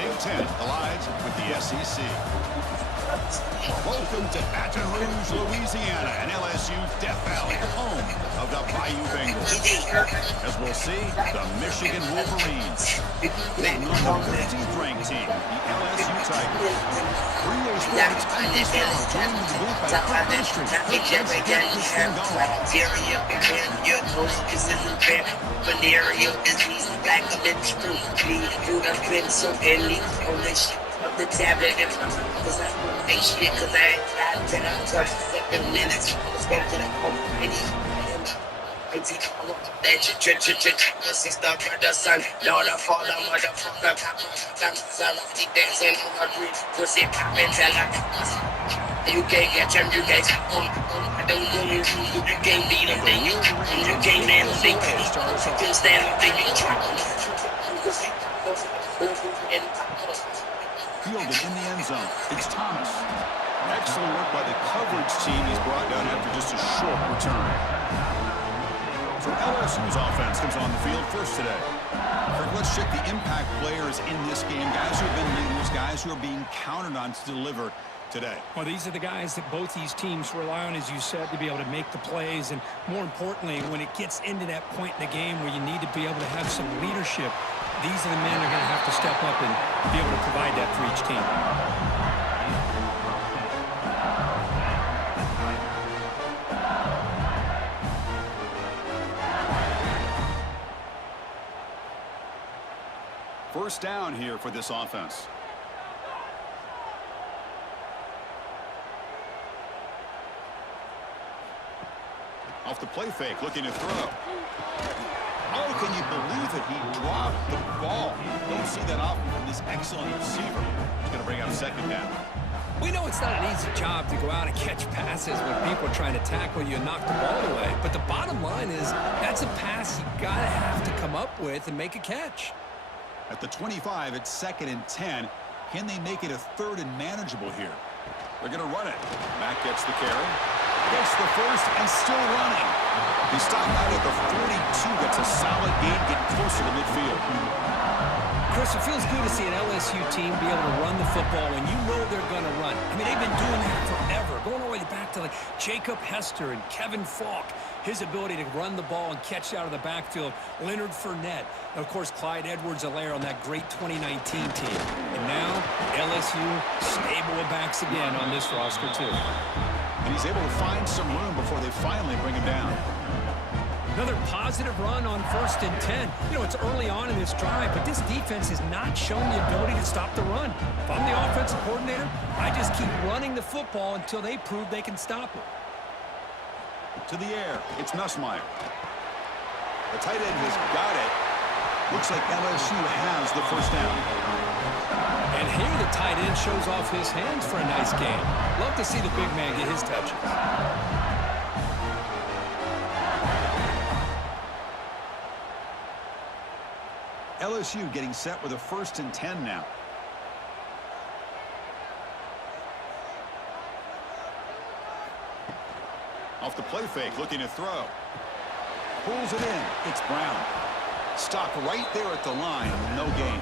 Big Ten collides with the SEC. Welcome to Baton Rouge, Louisiana, and LSU's Death Valley, home of the Bayou Bengals. As we'll see, the Michigan Wolverines taking on the 13th ranked team, the LSU Tigers. 3 years sports, I'm Chris Bell, joined in the booth by Kirk Ministry. Of the tablet and cause I ain't shit, cause I ain't got 10 hours, 7 minutes. Let's go to the home. That sister, brother, son, daughter, father, motherfucker, papa, son, dancing on my dream, pussy poppin', tell her. You can't get them, you can't come. I don't know you can't beat them, then you can't man them, then you can stand up, then you try. Fielded in the end zone. It's Thomas. Excellent work by the coverage team. He's brought down after just a short return. So LSU's offense comes on the field first today. Let's check the impact players in this game. Guys who have been leaders, guys who are being counted on to deliver today. Well, these are the guys that both these teams rely on, as you said, to be able to make the plays. And more importantly, when it gets into that point in the game where you need to be able to have some leadership, these are the men that are going to have to step up and be able to provide that for each team. First down here for this offense. Off the play fake, looking to throw. Oh, can you believe it? He dropped the ball. Don't see that often from this excellent receiver. He's going to bring out second down. We know it's not an easy job to go out and catch passes when people are trying to tackle you and knock the ball away. But the bottom line is that's a pass you got to have to come up with and make a catch. At the 25, it's 2nd and 10. Can they make it a 3rd and manageable here? They're going to run it. Mack gets the carry. Gets the first and still running. He stopped out at the 42. That's a solid gain, getting closer to midfield. Chris, it feels good to see an LSU team be able to run the football when you know they're going to run. I mean, they've been doing that forever, going all the way back to like Jacob Hester and Kevin Falk. His ability to run the ball and catch out of the backfield. Leonard Fournette. And, of course, Clyde Edwards-Helaire on that great 2019 team. And now, LSU stable of backs again on this roster, too. And he's able to find some room before they finally bring him down. Another positive run on 1st and 10. You know, it's early on in this drive, but this defense has not shown the ability to stop the run. If I'm the offensive coordinator, I just keep running the football until they prove they can stop it. To the air, it's Nussmeier. The tight end has got it. Looks like LSU has the first down. And here the tight end shows off his hands for a nice game. Love to see the big man get his touches. LSU getting set with a 1st and 10 now. Off the play fake, looking to throw. Pulls it in. It's Brown. Stopped right there at the line. No gain.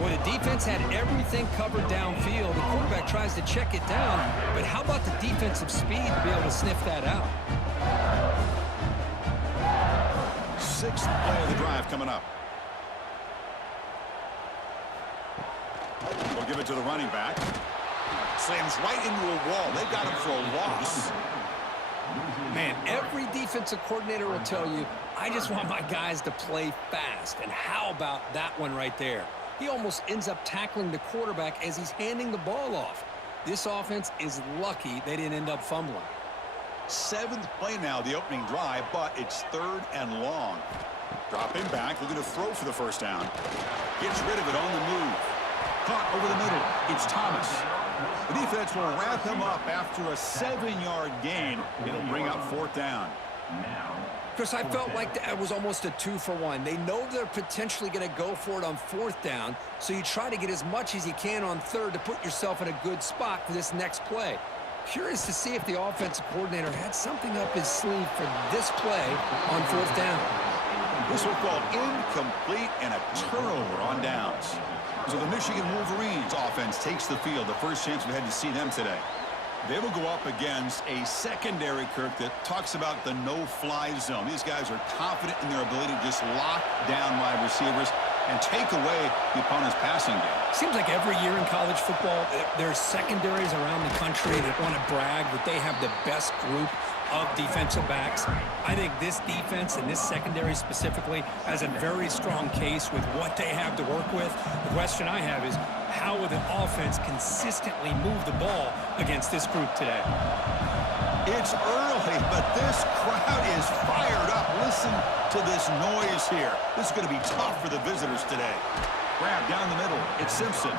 Well, the defense had everything covered downfield. The quarterback tries to check it down, but how about the defensive speed to be able to sniff that out? 6th play of the drive coming up. We'll give it to the running back. Slams right into a wall. They got him for a loss. Man, every defensive coordinator will tell you, I just want my guys to play fast. And how about that one right there? He almost ends up tackling the quarterback as he's handing the ball off. This offense is lucky they didn't end up fumbling. 7th play now, the opening drive, but it's 3rd and long. Dropping back, looking to throw for the first down. Gets rid of it on the move. Caught over the middle. It's Thomas. The defense will wrap him up after a 7-yard gain. It'll bring up 4th down. Chris, I felt like that was almost a 2-for-1. They know they're potentially going to go for it on 4th down, so you try to get as much as you can on 3rd to put yourself in a good spot for this next play. Curious to see if the offensive coordinator had something up his sleeve for this play on 4th down. This will call incomplete and a turnover on downs. So the Michigan Wolverines offense takes the field. The first chance we had to see them today. They will go up against a secondary, Kirk, that talks about the no-fly zone. These guys are confident in their ability to just lock down wide receivers and take away the opponent's passing game. Seems like every year in college football, there's secondaries around the country that want to brag that they have the best group of defensive backs. I think this defense and this secondary specifically has a very strong case with what they have to work with. The question I have is, how will the offense consistently move the ball against this group today? It's early, but this crowd is fired up. Listen to this noise here. This is going to be tough for the visitors today. Grab down the middle. It's Simpson.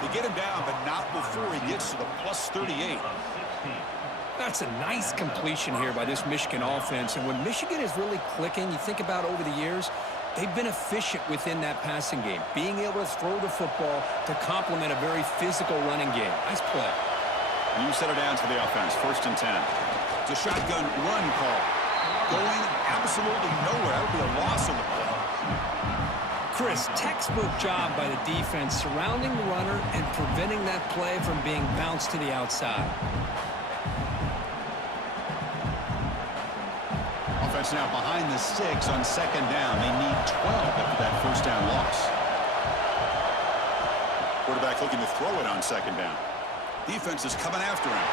They get him down, but not before he gets to the plus 38. That's a nice completion here by this Michigan offense. And when Michigan is really clicking, you think about over the years, they've been efficient within that passing game, being able to throw the football to complement a very physical running game. Nice play. You set it down to the offense, 1st and 10. It's a shotgun run call. Going absolutely nowhere. That would be a loss on the play. Chris, textbook job by the defense surrounding the runner and preventing that play from being bounced to the outside. Offense now behind the 6 on 2nd down. They need 12 after that 1st down loss. Quarterback looking to throw it on 2nd down. Defense is coming after him.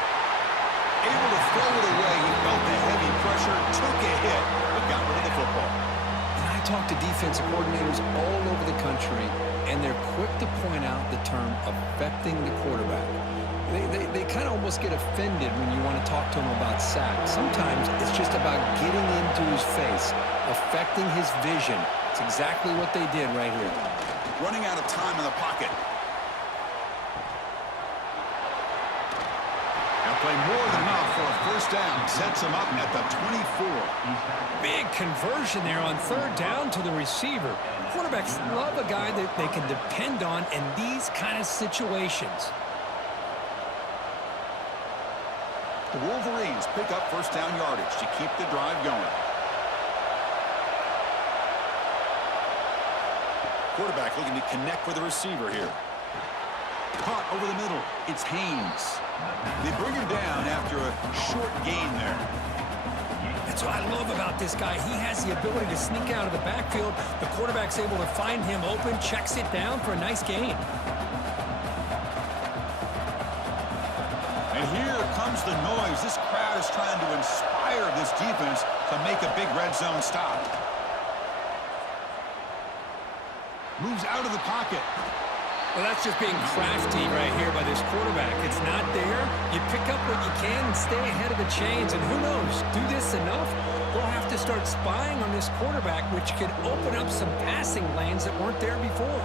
Able to throw it away. He felt the heavy pressure, took a hit, but got rid of the football. And I talk to defensive coordinators all over the country, and they're quick to point out the term affecting the quarterback. They kind of almost get offended when you want to talk to them about sacks. Sometimes it's just about getting into his face, affecting his vision. It's exactly what they did right here. Running out of time in the pocket. Now play more than enough for a 1st down. Sets him up at the 24. Big conversion there on 3rd down to the receiver. Quarterbacks love a guy that they can depend on in these kind of situations. The Wolverines pick up 1st down yardage to keep the drive going. Quarterback looking to connect with the receiver here. Caught over the middle. It's Haynes. They bring him down after a short gain there. That's what I love about this guy. He has the ability to sneak out of the backfield. The quarterback's able to find him open, checks it down for a nice gain. And here comes the noise. This crowd is trying to inspire this defense to make a big red zone stop. Moves out of the pocket. Well, that's just being crafty right here by this quarterback. It's not there. You pick up what you can and stay ahead of the chains. And who knows, do this enough, they'll have to start spying on this quarterback, which could open up some passing lanes that weren't there before.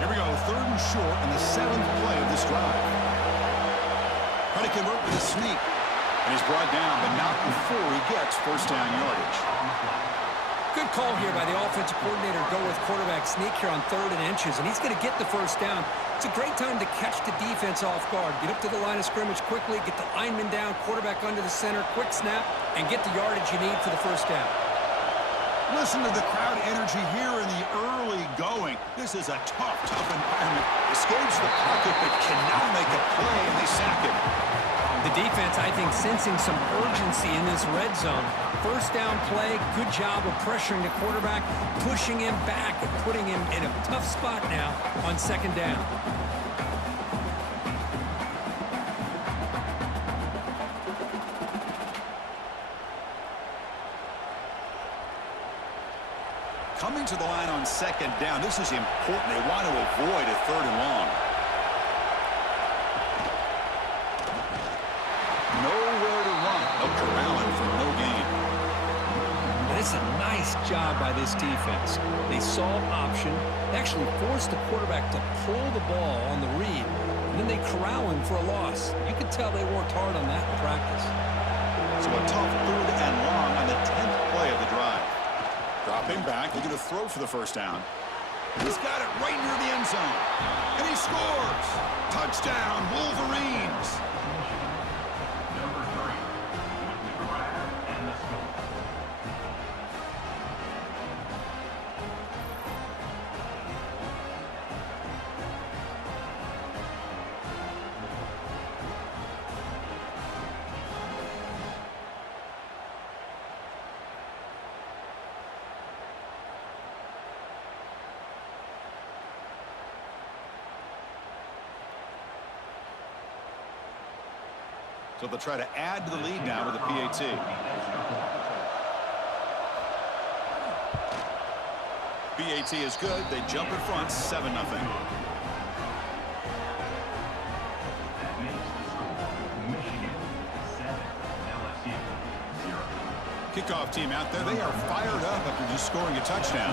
Here we go, 3rd and short in the 7th play of this drive. Trying to convert with a sneak. And he's brought down, but not before he gets 1st down yardage. Good call here by the offensive coordinator to go with quarterback sneak here on 3rd and inches, and he's going to get the 1st down. It's a great time to catch the defense off guard. Get up to the line of scrimmage quickly, get the lineman down, quarterback under the center, quick snap, and get the yardage you need for the 1st down. Listen to the crowd energy here in the early going. This is a tough environment. Escapes the pocket, but cannot make a play, and they sack him. The defense, I think, sensing some urgency in this red zone. 1st down play, good job of pressuring the quarterback, pushing him back and putting him in a tough spot now on 2nd down. Coming to the line on 2nd down, this is important. They want to avoid a 3rd and long. Nowhere to run. They'll corral him for no gain. It's a nice job by this defense. They saw option. They actually forced the quarterback to pull the ball on the read, and then they corral him for a loss. You could tell they worked hard on that in practice. So a tough 3rd and long on the 10th play of the drive. Dropping back, looking to throw for the 1st down. He's got it right near the end zone. And he scores! Touchdown, Wolverines! So they'll try to add to the lead now with a PAT. PAT is good. They jump in front, 7-0. Kickoff team out there. They are fired up after just scoring a touchdown.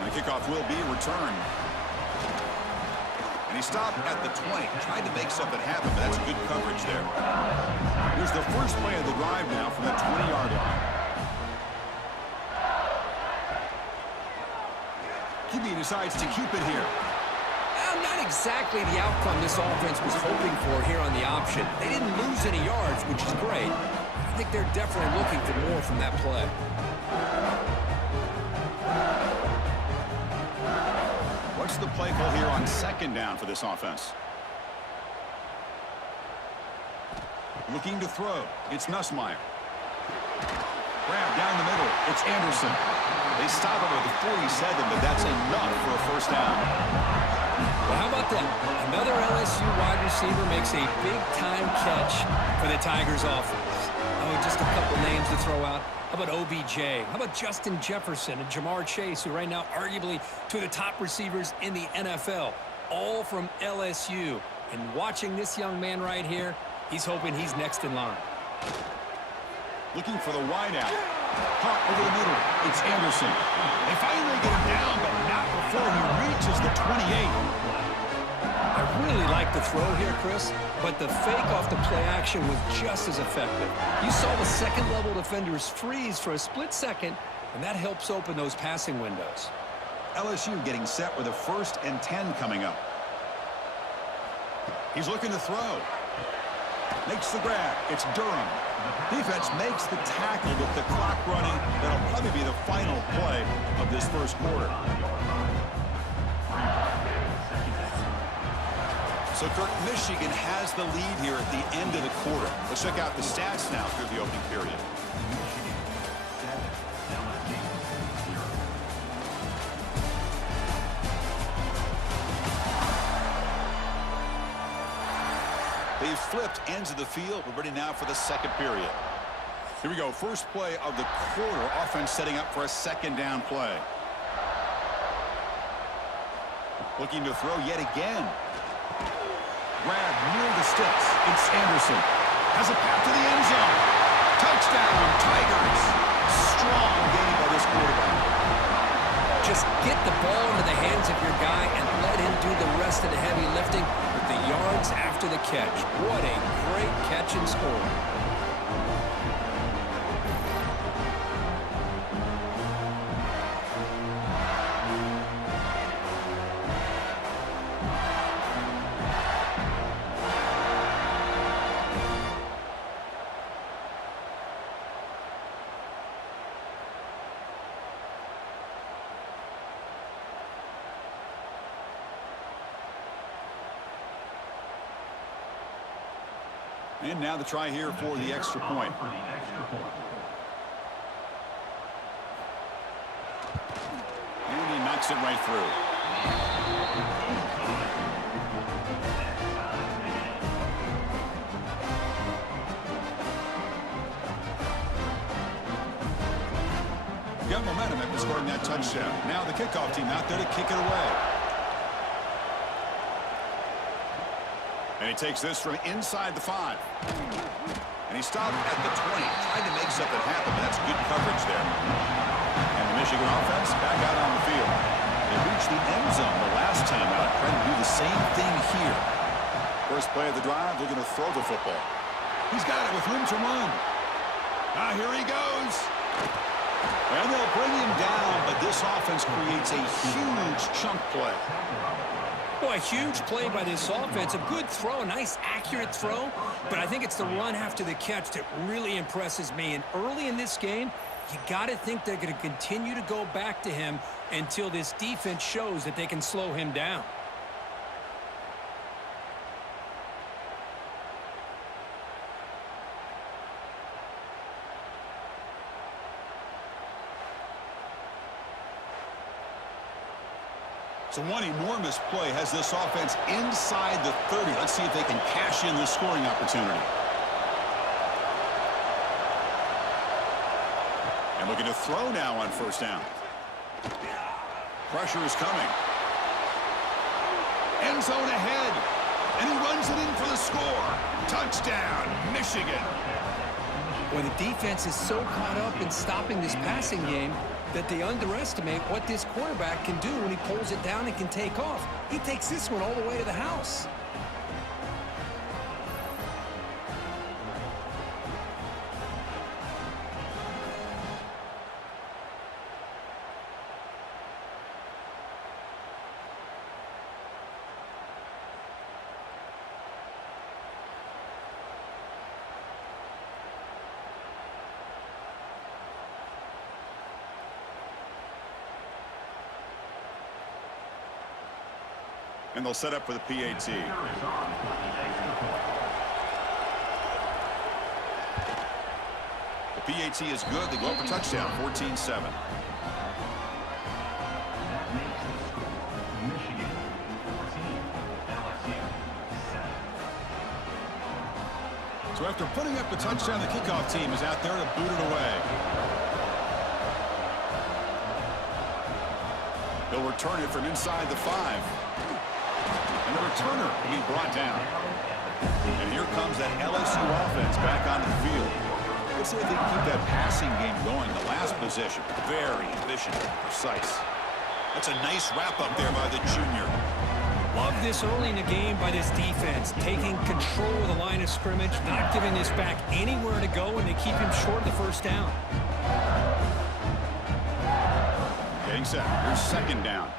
And the kickoff will be returned. And he stopped at the 20. Tried to make something happen, but that's good coverage there. Here's the first play of the drive now from the 20-yard line. QB decides to keep it here. Not exactly the outcome this offense was hoping for here on the option. They didn't lose any yards, which is great. I think they're definitely looking for more from that play. What's the play call here on second down for this offense? Looking to throw. It's Nussmeier. Grab down the middle. It's Anderson. They stop him at the 47, but that's enough for a first down. Well, how about that? Another LSU wide receiver makes a big-time catch for the Tigers offense. Oh, just a couple names to throw out. How about OBJ? How about Justin Jefferson and Jamar Chase, who right now arguably two of the top receivers in the NFL, all from LSU. And watching this young man right here, he's hoping he's next in line. Looking for the wideout. Caught over the middle. It's Anderson. They finally get him down, but not before he reaches the 28. I really like the throw here, Chris, but the fake off the play action was just as effective. You saw the second-level defenders freeze for a split second, and that helps open those passing windows. LSU getting set with a 1st and 10 coming up. He's looking to throw. Makes the grab. It's Durham. Defense makes the tackle with the clock running. That'll probably be the final play of this first quarter. So, Kirk, Michigan has the lead here at the end of the quarter. Let's check out the stats now through the opening period. They've flipped ends of the field. We're ready now for the second period. Here we go. First play of the quarter. Offense setting up for a second down play. Looking to throw yet again. Grab near the sticks. It's Anderson. Has a path to the end zone. Touchdown, Tigers. Strong game by this quarterback. Just get the ball into the hands of your guy and let him do the rest of the heavy lifting with the yards after the catch. What a great catch and score. And now the try here for the extra point. And he knocks it right through. Got momentum after scoring that touchdown. Now the kickoff team out there to kick it away. And he takes this from inside the 5. And he stopped at the 20. Tried to make something happen, but that's good coverage there. And the Michigan offense back out on the field. They reached the end zone the last time out. Trying to do the same thing here. First play of the drive, they're going to throw the football. He's got it with room to run. Here he goes. And they'll bring him down, but this offense creates a huge chunk play. Boy, a huge play by this offense. A good throw, a nice accurate throw. But I think it's the run after the catch that really impresses me. And early in this game, you got to think they're going to continue to go back to him until this defense shows that they can slow him down. So one enormous play has this offense inside the 30. Let's see if they can cash in this scoring opportunity. And looking to throw now on first down. Pressure is coming. End zone ahead. And he runs it in for the score. Touchdown, Michigan. Well, the defense is so caught up in stopping this passing game that they underestimate what this quarterback can do when he pulls it down and can take off. He takes this one all the way to the house. And they'll set up for the PAT. The PAT is good. They go up for touchdown, 14-7. So after putting up the touchdown, the kickoff team is out there to boot it away. They'll return it from inside the 5. And the returner will be brought down. And here comes that LSU offense back onto the field. Let's see if they can keep that passing game going. The last possession, very efficient and precise. That's a nice wrap-up there by the junior. Love this early in the game by this defense, taking control of the line of scrimmage, not giving this back anywhere to go, and they keep him short of the first down. Getting set. Here's second down.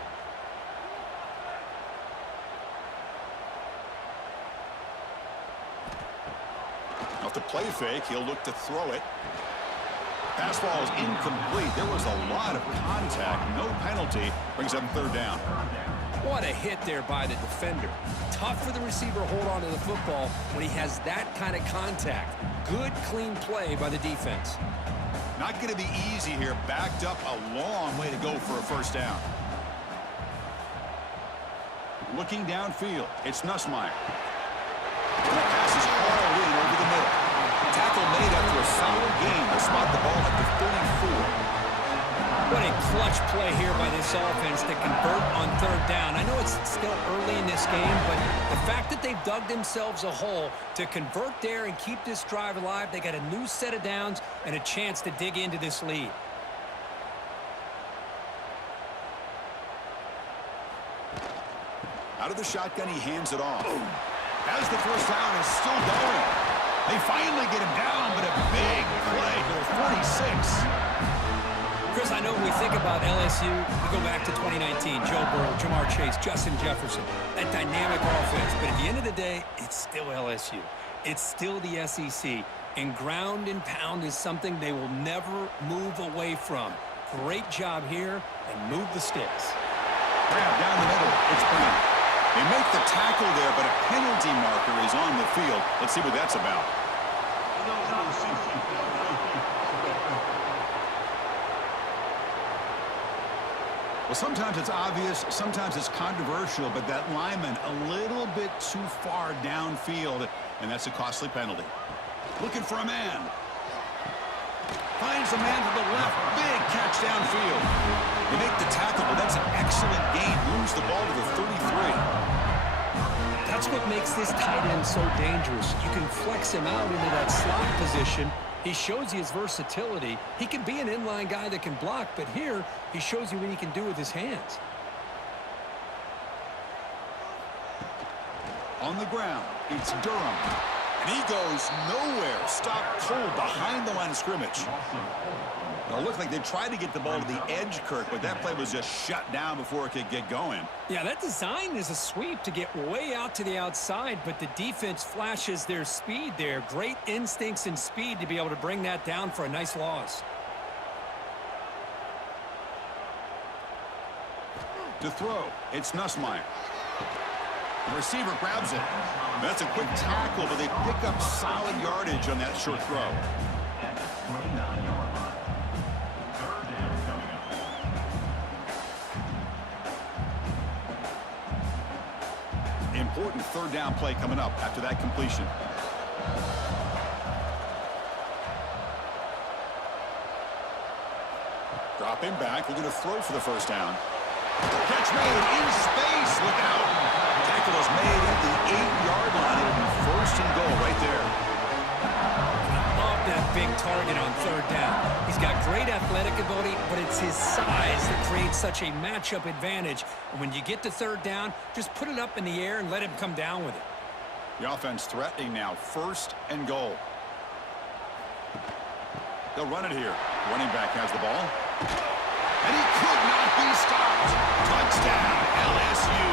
Off the play fake, he'll look to throw it. Pass ball is incomplete. There was a lot of contact. No penalty. Brings up third down. What a hit there by the defender. Tough for the receiver to hold on to the football when he has that kind of contact. Good, clean play by the defense. Not going to be easy here. Backed up a long way to go for a first down. Looking downfield, it's Nussmeier. And the pass is hauled in over the middle. Tackle made after a solid gain to spot the ball at the 34. What a clutch play here by this offense to convert on third down. I know it's still early in this game, but the fact that they've dug themselves a hole to convert there and keep this drive alive, they got a new set of downs and a chance to dig into this lead. Out of the shotgun, he hands it off. As the first down is still going. They finally get him down, but a big play to the 46. Chris, I know when we think about LSU, we go back to 2019, Joe Burrow, Jamar Chase, Justin Jefferson, that dynamic offense. But at the end of the day, it's still LSU. It's still the SEC. And ground and pound is something they will never move away from. Great job here, and move the sticks. Grab down the middle. It's Brown. They make the tackle there, but a penalty marker is on the field. Let's see what that's about. Well, sometimes it's obvious, sometimes it's controversial, but that lineman a little bit too far downfield, and that's a costly penalty. Looking for a man. Finds a man to the left. Big catch downfield. They make the tackle, but that's an excellent gain. Moves the ball to the 33. That's what makes this tight end so dangerous. You can flex him out into that slot position. He shows you his versatility. He can be an inline guy that can block, but here he shows you what he can do with his hands. On the ground, it's Durham. And he goes nowhere. Stopped cold behind the line of scrimmage. Well, it looked like they tried to get the ball to the edge, Kirk, but that play was just shut down before it could get going. Yeah, that design is a sweep to get way out to the outside, but the defense flashes their speed there. Great instincts and speed to be able to bring that down for a nice loss. To throw, it's Nussmeier. The receiver grabs it. That's a quick tackle, but they pick up solid yardage on that short throw. important third down play coming up after that completion. Dropping back, looking to throw for the first down. Catch made in space. Look out. Tackle is made at the 8-yard line. It'll be first and goal right there. Love that big target on third down. He's got great athletic ability, but it's his size that creates such a matchup advantage. And when you get to third down, just put it up in the air and let him come down with it. The offense threatening now, first and goal. They'll run it here. Running back has the ball. And he could not be stopped. Touchdown, LSU.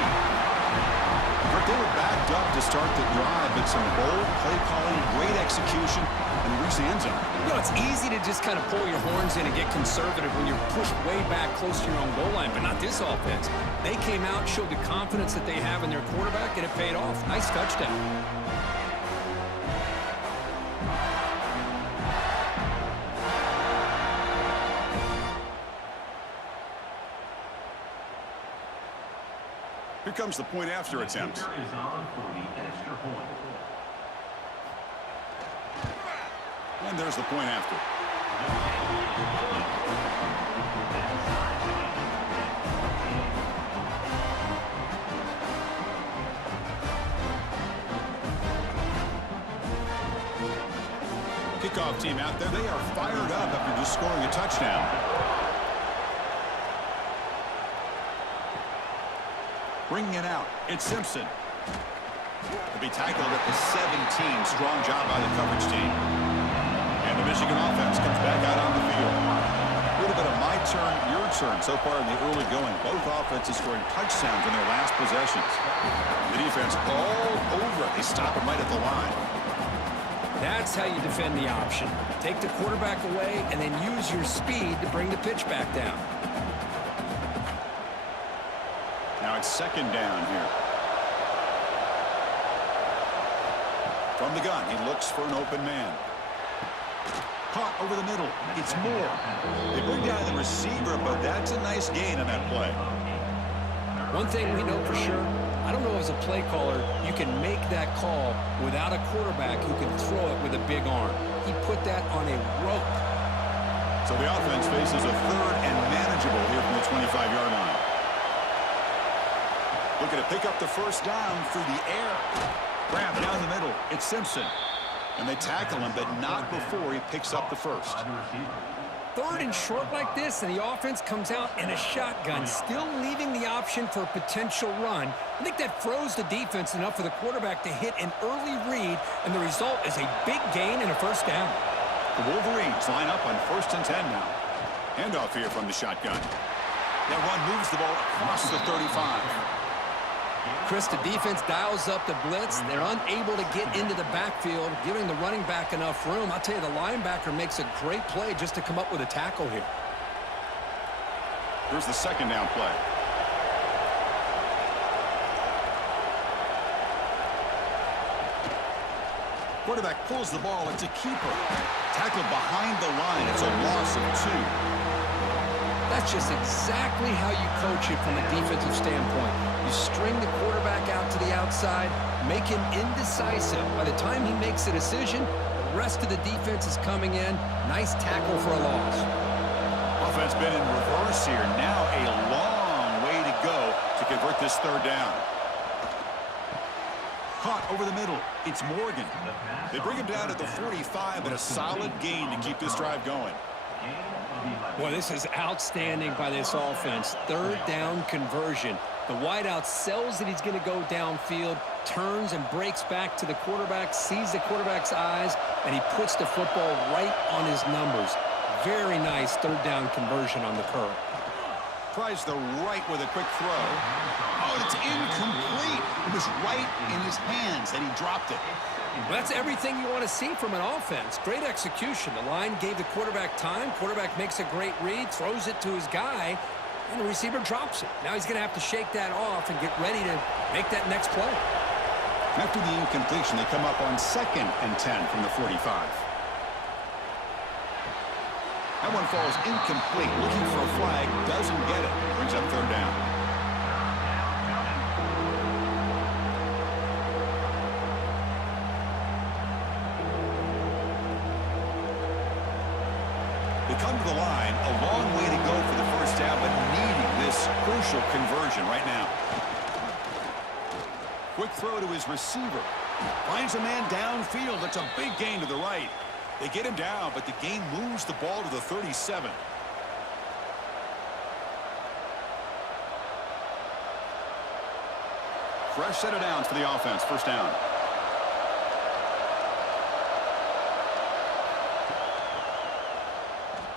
They were backed up to start the drive, but some bold play calling, great execution, and they reached the end zone. You know, it's easy to just kind of pull your horns in and get conservative when you're pushed way back close to your own goal line, but not this offense. They came out, showed the confidence that they have in their quarterback, and it paid off. Nice touchdown. Here comes the point after attempt. And there's the point after. Kickoff team out there. They are fired up after just scoring a touchdown. Bringing it out, it's Simpson. To be tackled at the 17. Strong job by the coverage team. And the Michigan offense comes back out on the field. A little bit of my turn, your turn so far in the early going. Both offenses scoring touchdowns in their last possessions. The defense all over it. They stop him right at the line. That's how you defend the option. Take the quarterback away and then use your speed to bring the pitch back down. Now it's second down here. From the gun, he looks for an open man. Caught over the middle. It's Moore. They bring down the receiver, but that's a nice gain on that play. One thing we know for sure, I don't know as a play caller, you can make that call without a quarterback who can throw it with a big arm. He put that on a rope. So the offense faces a third and manageable here from the 25-yard line. Looking to pick up the first down through the air. Grab down the middle. It's Simpson. And they tackle him, but not before he picks up the first. Third and short like this, and the offense comes out in a shotgun, still leaving the option for a potential run. I think that froze the defense enough for the quarterback to hit an early read, and the result is a big gain and a first down. The Wolverines line up on 1st and 10 now. Handoff here from the shotgun. That run moves the ball across the 35. Chris, the defense dials up the blitz. They're unable to get into the backfield, giving the running back enough room. I'll tell you, the linebacker makes a great play just to come up with a tackle here. Here's the second down play. Quarterback pulls the ball. It's a keeper. Tackled behind the line. It's a loss of 2. That's just exactly how you coach it from a defensive standpoint. You string the quarterback out to the outside, make him indecisive. By the time he makes a decision, the rest of the defense is coming in. Nice tackle for a loss. Offense been in reverse here. Now a long way to go to convert this third down. Caught over the middle. It's Morgan. They bring him down to the 45, but a solid gain to keep this drive going. Well, this is outstanding by this offense. Third down conversion. The wideout sells that he's going to go downfield, turns and breaks back to the quarterback, sees the quarterback's eyes, and he puts the football right on his numbers. Very nice third down conversion on the curve. Tries the right with a quick throw. Oh, it's incomplete. It was right in his hands, and he dropped it. Well, that's everything you want to see from an offense. Great execution. The line gave the quarterback time. Quarterback makes a great read, throws it to his guy, and the receiver drops it. Now he's going to have to shake that off and get ready to make that next play. After the incompletion, they come up on 2nd and 10 from the 45. That one falls incomplete. Looking for a flag, doesn't get it. Brings up third down. come to the line. A long way to go for the first down, but needing this crucial conversion right now. Quick throw to his receiver. Finds a man downfield. That's a big gain to the right. They get him down, but the gain moves the ball to the 37. Fresh set of downs for the offense. First down.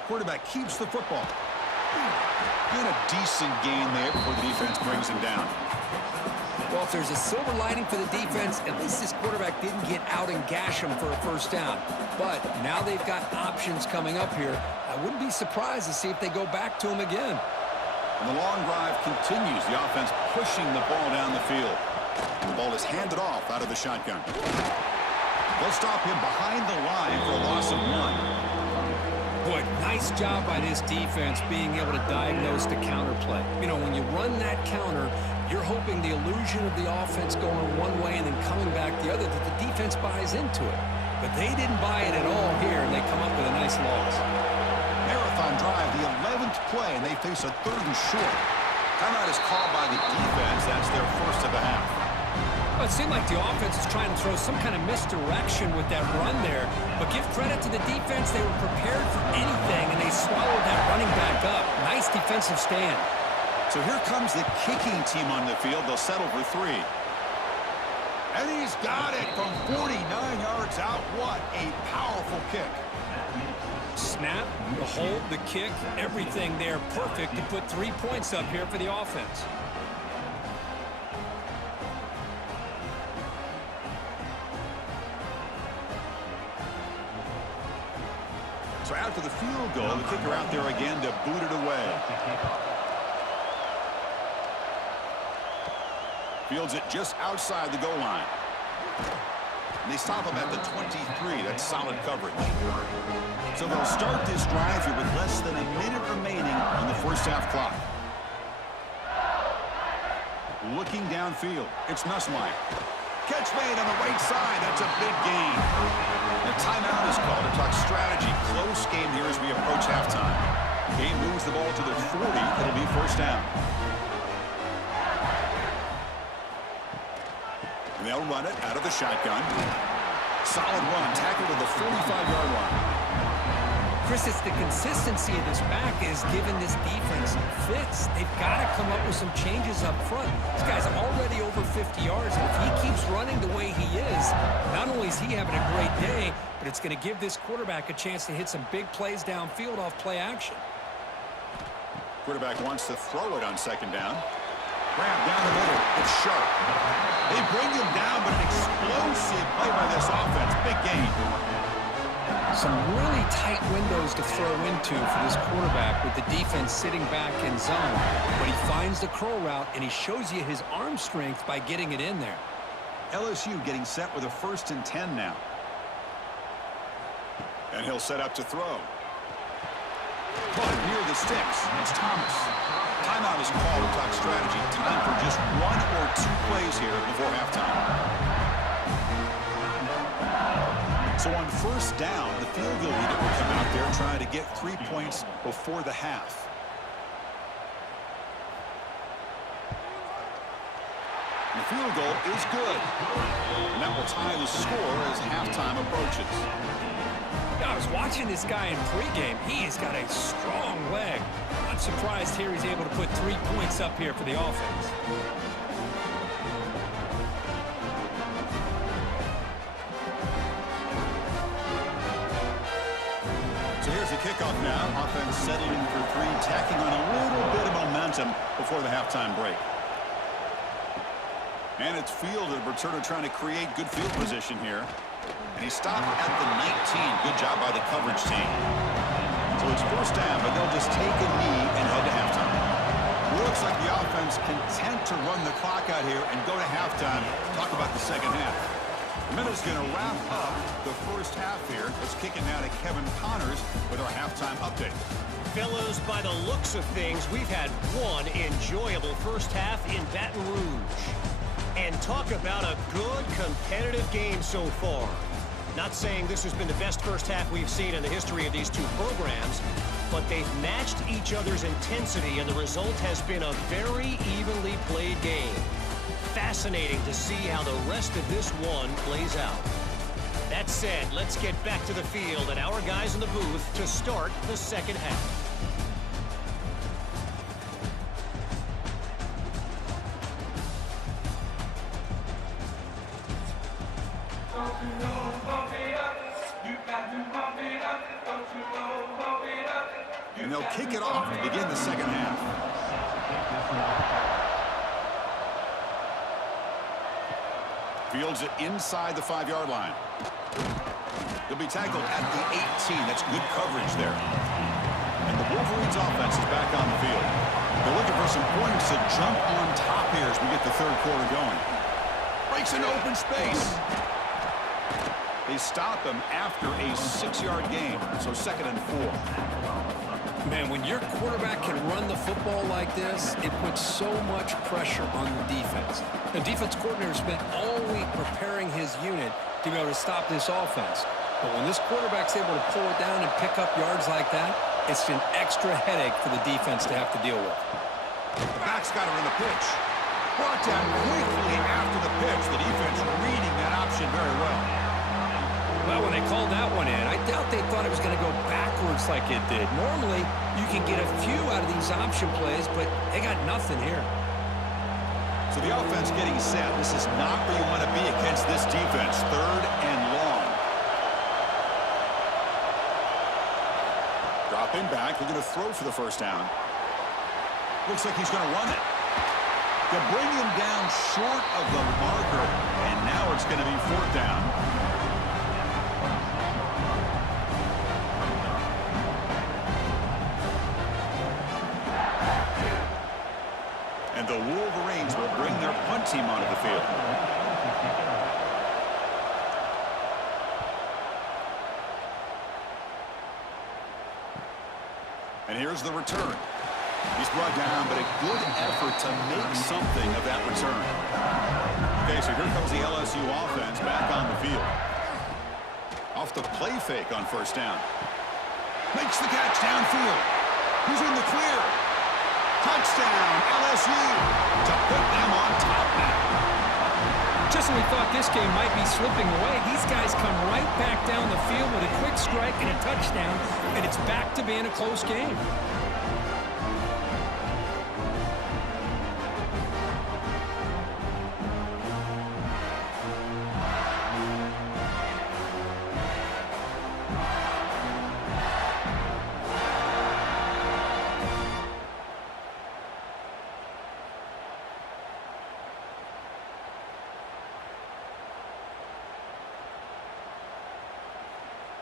Quarterback keeps the football. Get a decent gain there before the defense brings him down. Well, if there's a silver lining for the defense, at least this quarterback didn't get out and gash him for a first down. But now they've got options coming up here. I wouldn't be surprised to see if they go back to him again. And the long drive continues. The offense pushing the ball down the field. The ball is handed off out of the shotgun. They'll stop him behind the line for a loss of 1. Boy, nice job by this defense being able to diagnose the counterplay. You know, when you run that counter, you're hoping the illusion of the offense going one way and then coming back the other, that the defense buys into it. But they didn't buy it at all here, and they come up with a nice loss. Marathon drive, the 11th play, and they face a 3rd and short. Timeout is called by the defense. That's their first of the half. Well, it seemed like the offense is trying to throw some kind of misdirection with that run there. But give credit to the defense. They were prepared for anything, and they swallowed that running back up. Nice defensive stand. So here comes the kicking team on the field. They'll settle for 3. And he's got it from 49 yards out. What a powerful kick. Snap, the hold, the kick, everything there perfect to put 3 points up here for the offense. So after the field goal, the kicker out there again to boot it away. Fields it just outside the goal line. And they stop him at the 23. That's solid coverage. So they'll start this drive here with less than a minute remaining on the first half clock. Looking downfield, it's Nussmeier. Catch made on the right side. That's a big gain. The timeout is called to talk strategy. Close game here as we approach halftime. Game moves the ball to the 40. It'll be first down. And they'll run it out of the shotgun. Solid run. Tackle to the 45-yard line. Chris, it's the consistency of this back is giving this defense fits. They've got to come up with some changes up front. This guy's already over 50 yards, and if he keeps running the way he is, not only is he having a great day, but it's going to give this quarterback a chance to hit some big plays downfield off play action. Quarterback wants to throw it on second down. Grab down the middle. It's sharp. They bring him down, but an explosive play by this offense. Big gain. Some really tight windows to throw into for this quarterback with the defense sitting back in zone. But he finds the curl route, and he shows you his arm strength by getting it in there. LSU getting set with a 1st and 10 now. And he'll set up to throw. Caught near the sticks. It's Thomas. Timeout is called to talk strategy. Time for just 1 or 2 plays here before halftime. So on first down, the field goal leader will come out there trying to get 3 points before the half. And the field goal is good. And that will tie the score as halftime approaches. I was watching this guy in pregame. He has got a strong leg. Not surprised here he's able to put 3 points up here for the offense. So here's the kickoff now. Offense settling for 3, tacking on a little bit of momentum before the halftime break. And it's fielded. Returner trying to create good field position here. And he stopped at the 19. Good job by the coverage team. So it's first down, but they'll just take a knee and head to halftime. Looks like the offense content to run the clock out here and go to halftime. Talk about the second half. The minute's going to wrap up the first half here. Let's kick it now to Kevin Connors with our halftime update. Fellows, by the looks of things, we've had one enjoyable first half in Baton Rouge. And talk about a good competitive game so far. Not saying this has been the best first half we've seen in the history of these two programs, but they've matched each other's intensity, and the result has been a very evenly played game. Fascinating to see how the rest of this one plays out. That said, let's get back to the field and our guys in the booth to start the second half. And they'll kick it off to begin the second half. Fields it inside the 5-yard line. He'll be tackled at the 18. That's good coverage there. And the Wolverines offense is back on the field. They're looking for some points to jump on top here as we get the third quarter going. Breaks into open space. They stop him after a 6-yard gain, so 2nd and 4. Man, when your quarterback can run the football like this, it puts so much pressure on the defense. The defense coordinator spent all week preparing his unit to be able to stop this offense. But when this quarterback's able to pull it down and pick up yards like that, it's an extra headache for the defense to have to deal with. The back's got her in the pitch. Brought down quickly after the pitch. The defense reading that option very well. Well, when they called that one in, I doubt they thought it was going to go backwards like it did. Normally, you can get a few out of these option plays, but they got nothing here. So the offense getting set. This is not where you want to be against this defense. 3rd and long. Dropping back. They're going to throw for the first down. Looks like he's going to run it. They'll bring him down short of the marker, and now it's going to be 4th down. And the Wolverines will bring their punt team onto the field. And here's the return. He's brought down, but a good effort to make something of that return. Okay, so here comes the LSU offense back on the field. Off the play fake on 1st down. Makes the catch downfield. Who's in the clear? Touchdown, LSU, to put them on top now. Just when we thought this game might be slipping away, these guys come right back down the field with a quick strike and a touchdown, and it's back to being a close game.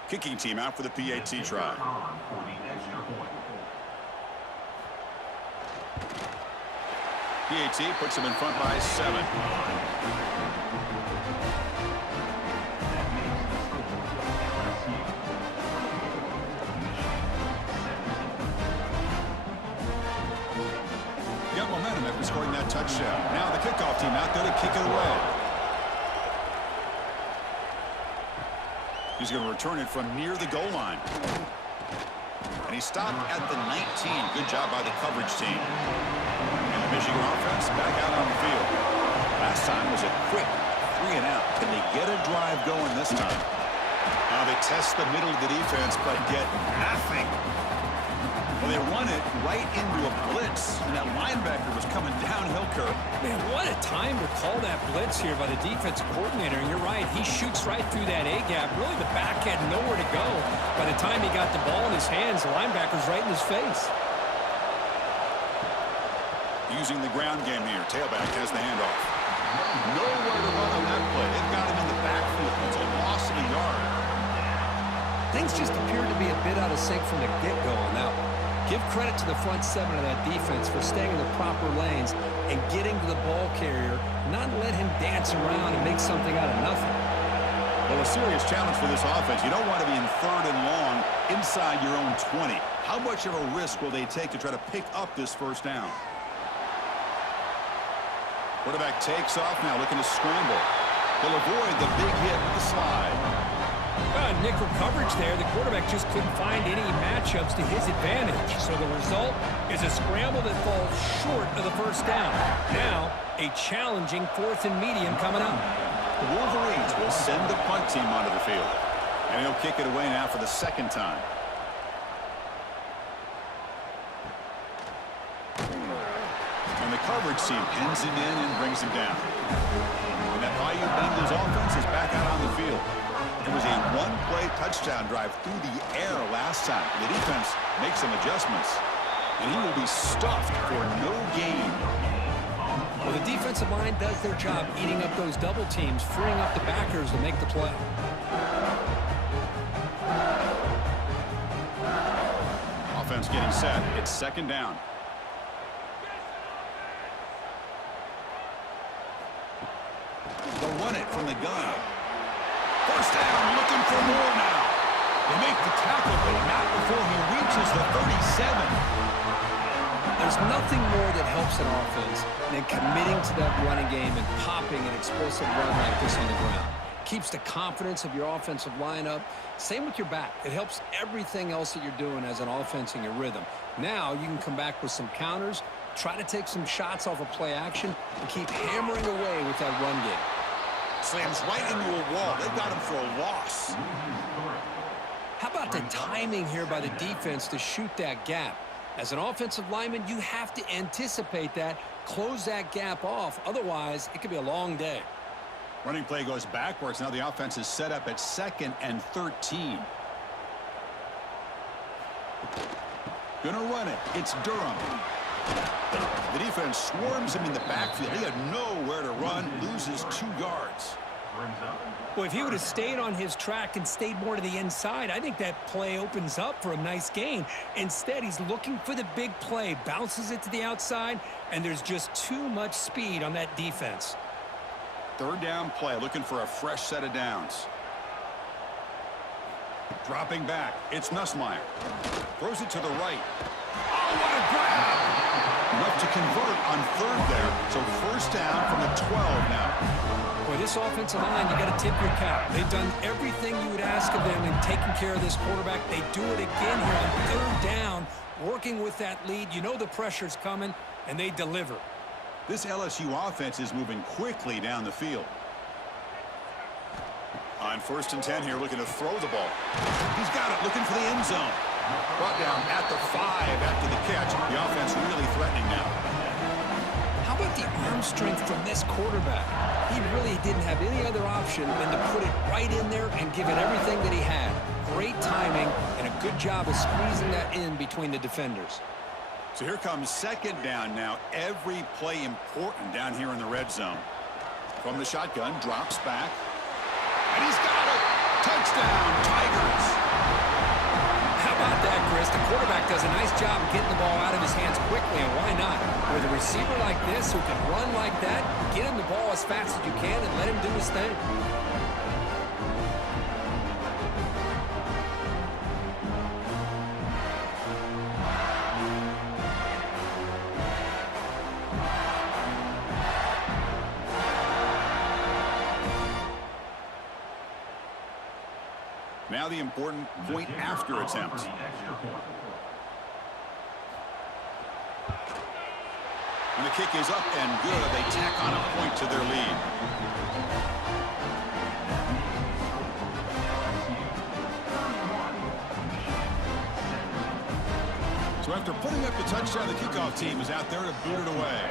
Kicking team out for the PAT try. PAT puts them in front by 7. Got momentum after scoring that touchdown. Now the kickoff team out there to kick it away. He's going to return it from near the goal line. And he stopped at the 19. Good job by the coverage team. And the Michigan offense back out on the field. Last time was a quick 3 and out. Can they get a drive going this time? Now they test the middle of the defense, but get nothing. Well, they run it right into a blitz, and that linebacker was coming downhill curve. Man, what a time to call that blitz here by the defensive coordinator. And you're right, he shoots right through that A-gap. Really, the back had nowhere to go. By the time he got the ball in his hands, the linebacker's right in his face. Using the ground game here. Tailback has the handoff. Nowhere to run on that play. They've got him in the backfield. It's a loss of a yard. Things just appeared to be a bit out of sync from the get-go on that one. Give credit to the front 7 of that defense for staying in the proper lanes and getting to the ball carrier, not let him dance around and make something out of nothing. Well, a serious challenge for this offense. You don't want to be in 3rd and long inside your own 20. How much of a risk will they take to try to pick up this 1st down? Quarterback takes off now, looking to scramble. He'll avoid the big hit with the slide. Nickel coverage there. The quarterback just couldn't find any matchups to his advantage. So the result is a scramble that falls short of the first down. Now, a challenging 4th and medium coming up. The Wolverines will send the punt team onto the field. And he'll kick it away now for the 2nd time. And the coverage team pins him in and brings him down. And that Bayou Bengals offense is back out on the field. It was a one-play touchdown drive through the air last time. The defense makes some adjustments. And he will be stuffed for no gain. Well, the defensive line does their job eating up those double teams, freeing up the backers to make the play. Offense getting set. It's 2nd down. They'll run it from the gun. 1st down, looking for more now. They make the tackle, but not before he reaches the 37. There's nothing more that helps an offense than committing to that running game and popping an explosive run like this on the ground. Keeps the confidence of your offensive lineup. Same with your back. It helps everything else that you're doing as an offense in your rhythm. Now you can come back with some counters, try to take some shots off of play action, and keep hammering away with that run game. Slams right into a wall. They got him for a loss. How about the timing here by the defense to shoot that gap? As an offensive lineman, you have to anticipate that, close that gap off. Otherwise, it could be a long day. Running play goes backwards. Now the offense is set up at 2nd and 13. Gonna run it. It's Durham. The defense swarms him in the backfield. He had nowhere to run, loses 2 yards. Well, if he would have stayed on his track and stayed more to the inside, I think that play opens up for a nice gain. Instead, he's looking for the big play, bounces it to the outside, and there's just too much speed on that defense. 3rd down play, looking for a fresh set of downs. Dropping back, it's Nussmeier. Throws it to the right. Oh, what a grab! Enough to convert on 3rd there. So 1st down from the 12 now. Boy, this offensive line, you got to tip your cap. They've done everything you would ask of them in taking care of this quarterback. They do it again here on 3rd down, working with that lead. You know the pressure's coming, and they deliver. This LSU offense is moving quickly down the field. On 1st and 10 here, looking to throw the ball. He's got it, looking for the end zone. Brought down at the 5 after the catch. The offense really threatening now. How about the arm strength from this quarterback? He really didn't have any other option than to put it right in there and give it everything that he had. Great timing and a good job of squeezing that in between the defenders. So here comes 2nd down now. Every play important down here in the red zone. From the shotgun, drops back. And he's got it! Touchdown, Tigers! How about that, Chris? The quarterback does a nice job of getting the ball out of his hands quickly, and why not? With a receiver like this who can run like that, get him the ball as fast as you can and let him do his thing. Now the important point after attempt. And the kick is up and good. They tack on a point to their lead. So after putting up the touchdown, the kickoff team is out there to boot it away.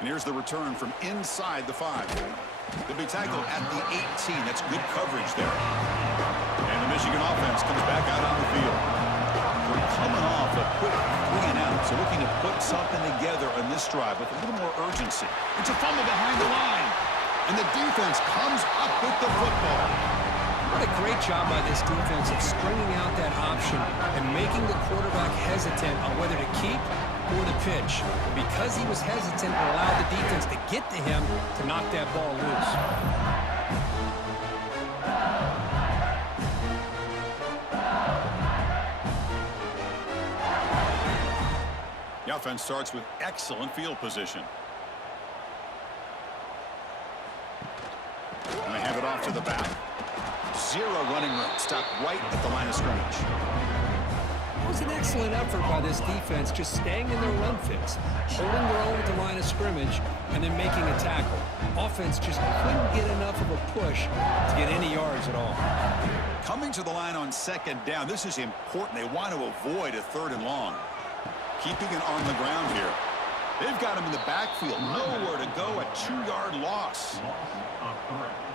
And here's the return from inside the 5. They'll be tackled at the 18. That's good coverage there. And the Michigan offense comes back out on the field. They're coming off a quick 3 and out, so looking to put something together on this drive with a little more urgency. It's a fumble behind the line. And the defense comes up with the football. What a great job by this defense of stringing out that option and making the quarterback hesitant on whether to keep or to pitch. Because he was hesitant, it allowed the defense to get to him to knock that ball loose. The offense starts with excellent field position. to the back. Zero running room. Stopped right at the line of scrimmage. It was an excellent effort by this defense, just staying in their run fix, holding their own at the line of scrimmage, and then making a tackle. Offense just couldn't get enough of a push to get any yards at all. Coming to the line on second down, this is important. They want to avoid a 3rd and long. Keeping it on the ground here. They've got him in the backfield. Nowhere to go, a 2-yard loss.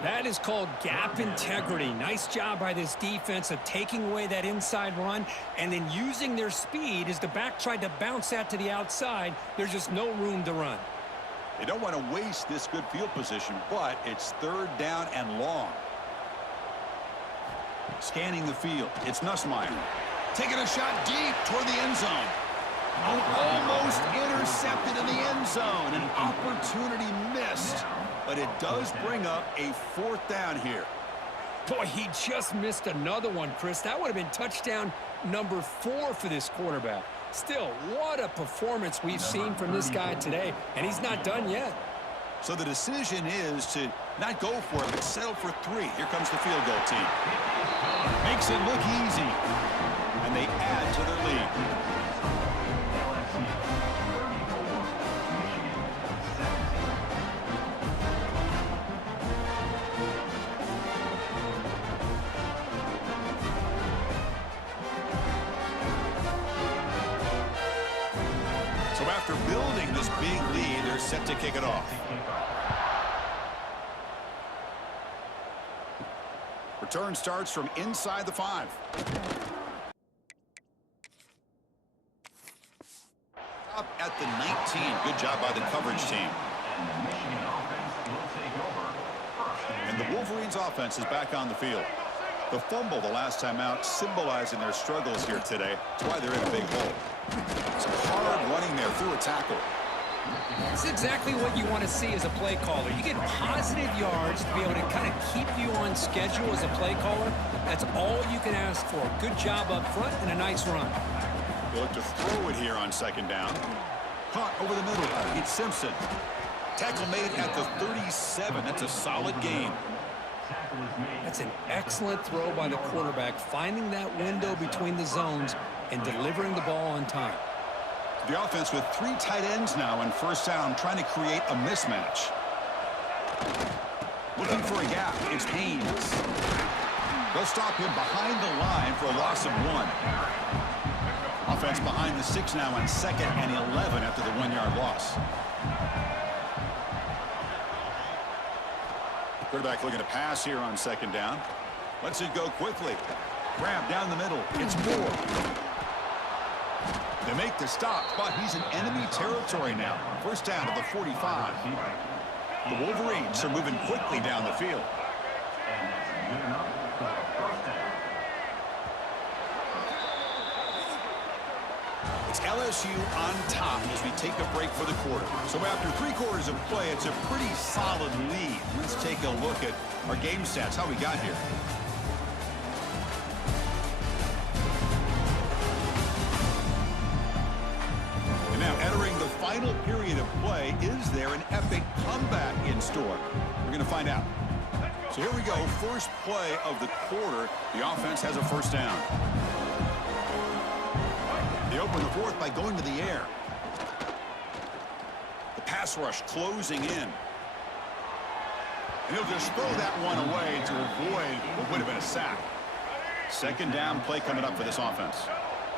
That is called gap integrity. Nice job by this defense of taking away that inside run and then using their speed as the back tried to bounce that to the outside. There's just no room to run. They don't want to waste this good field position, but it's 3rd down and long. Scanning the field, it's Nussmeier. Taking a shot deep toward the end zone. Almost intercepted in the end zone. An opportunity missed, but it does bring up a 4th down here. Boy, he just missed another one, Chris. That would have been touchdown number 4 for this quarterback. Still, what a performance we've seen from this guy today, and he's not done yet. So the decision is to not go for it, but settle for 3. Here comes the field goal team. Makes it look easy, and they add to their lead. So after building this big lead, they're set to kick it off. Return starts from inside the 5. Up at the 19. Good job by the coverage team. And the Wolverines offense is back on the field. The fumble the last time out symbolizing their struggles here today. That's why they're in a big hole. Some hard running there through a tackle. It's exactly what you want to see as a play caller. You get positive yards to be able to kind of keep you on schedule as a play caller. That's all you can ask for. Good job up front and a nice run. They'll look to throw it here on second down. Caught over the middle. It's Simpson. Tackle made at the 37. That's a solid gain. That's an excellent throw by the quarterback, finding that window between the zones and delivering the ball on time. The offense with 3 tight ends now in first down, trying to create a mismatch. Looking for a gap. It's Haynes. They'll stop him behind the line for a loss of 1. Offense behind the 6 now on 2nd and 11 after the 1-yard loss. Quarterback looking to pass here on second down. Lets it go quickly. Grab down the middle. It's Moore. They make the stop, but he's in enemy territory now. First down to the 45. The Wolverines are moving quickly down the field. It's LSU on top as we take a break for the quarter. So after 3 quarters of play, it's a pretty solid lead. Let's take a look at our game stats, how we got here. And now entering the final period of play, is there an epic comeback in store? We're going to find out. So here we go, first play of the quarter. The offense has a first down. They open the 4th by going to the air. The pass rush closing in. And he'll just throw that one away to avoid what would have been a sack. Second down play coming up for this offense.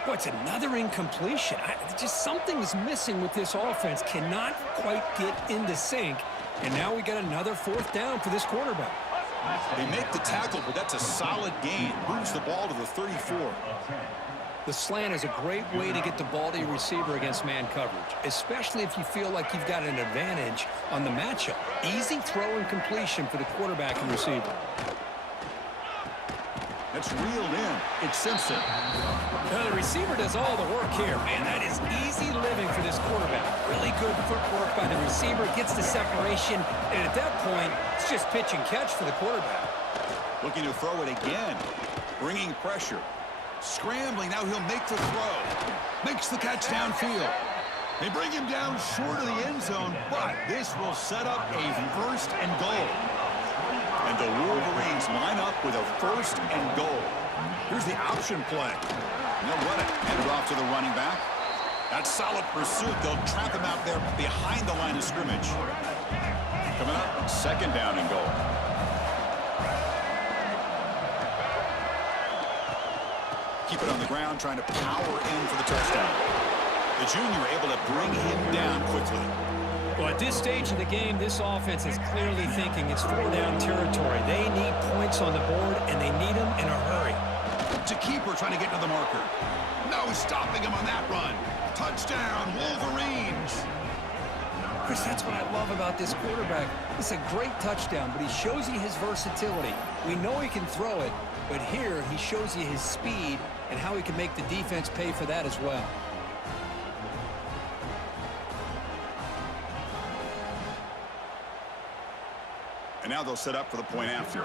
Boy, it's another incompletion. Just something's missing with this offense. Cannot quite get into sync. And now we got another 4th down for this quarterback. They make the tackle, but that's a solid gain. Moves the ball to the 34. The slant is a great way to get the ball to your receiver against man coverage, especially if you feel like you've got an advantage on the matchup. Easy throw and completion for the quarterback and receiver. That's reeled in. It's Simpson. Now the receiver does all the work here. Man, that is easy living for this quarterback. Really good footwork by the receiver. Gets the separation. And at that point, it's just pitch and catch for the quarterback. Looking to throw it again. Bringing pressure. Scrambling, now he'll make the throw. Makes the catch downfield. They bring him down short of the end zone, but this will set up a 1st and goal. And the Wolverines line up with a 1st and goal. Here's the option play. They'll run it. Headed off to the running back. That's solid pursuit. They'll trap him out there behind the line of scrimmage. Coming up, 2nd down and goal. Keep it on the ground, trying to power in for the touchdown. The junior able to bring him down quickly. Well, at this stage of the game, this offense is clearly thinking it's 4-down territory. They need points on the board, and they need them in a hurry. To keeper trying to get to the marker. No stopping him on that run. Touchdown, Wolverines. Chris, that's what I love about this quarterback. It's a great touchdown, but he shows you his versatility. We know he can throw it, but here he shows you his speed and how he can make the defense pay for that as well. And now they'll set up for the point after.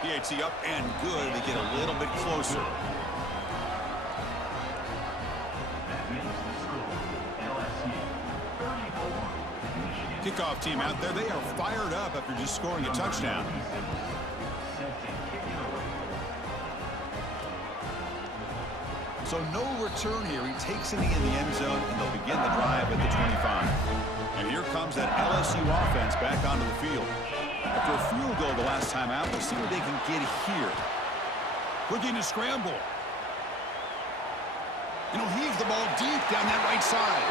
PAT up and good. They get a little bit closer. Kickoff team out there. They are fired up after just scoring a touchdown. So no return here. He takes it in the end zone, and they'll begin the drive at the 25. And here comes that LSU offense back onto the field. After a field goal the last time out, we'll see what they can get here. Looking to scramble. And he'll heave the ball deep down that right side.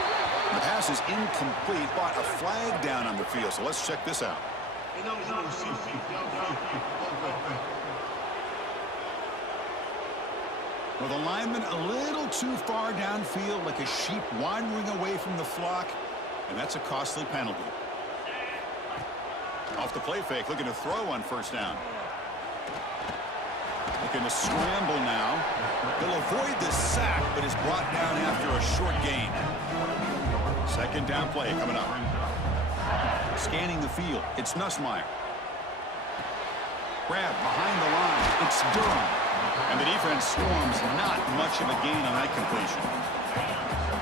The pass is incomplete, but a flag down on the field. So let's check this out. Well, the lineman a little too far downfield, like a sheep wandering away from the flock, and that's a costly penalty. Off the play fake, looking to throw on 1st down. Looking to scramble now. He'll avoid the sack, but is brought down after a short gain. 2nd down play coming up. Scanning the field, it's Nussmeier. Grab behind the line, it's Durham. And the defense storms, not much of a gain on that completion.